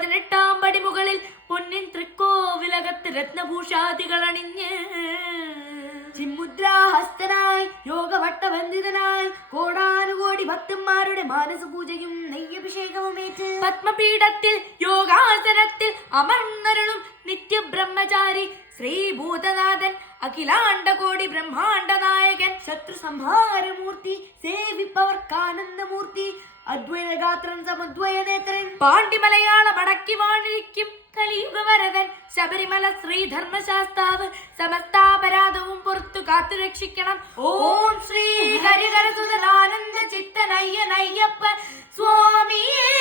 18-ാം പടിമുകളിൽ പൊന്നിൻ തൃക്കോവിലകത്ത് രത്നഭൂഷാദികൾ അണിഞ്ഞ് ചിമ്മുദ്രാഹസ്തനായി യോഗവട്ടബന്ധിതനായി കോടാനുകോടി ഭക്തന്മാരുടെ മാനസപൂജയും നെയ്യഭിഷേകവുമേറ്റ് പത്മപീഠത്തിൽ യോഗാസനത്തിൽ അമർന്നരുളും നിത്യബ്രഹ്മചാരി ശ്രീഭൂതനാഥൻ അഖിലാണ്ടകോടി ബ്രഹ്മാണ്ട നായകൻ ശത്രു സംഹാരമൂർത്തി സേവിപ്പവർക്കാനന്ദമൂർത്തി അദ്വൈതഗാത്രൻ സമദ്വയനേത്രൻ പാണ്ഡിമലയാള മടക്കി വാണിരിക്കും കലിയുഗവരതൻ ശബരിമല ശ്രീധർമ്മശാസ്താവ് സമസ്താപരാധവും പുറത്തു കാത്തു രക്ഷിക്കണം. ഓം ശ്രീ ഹരിഹരസുതനാനന്ദ ചിത്തനയ്യനയ്യപ്പ സ്വാമിയേ.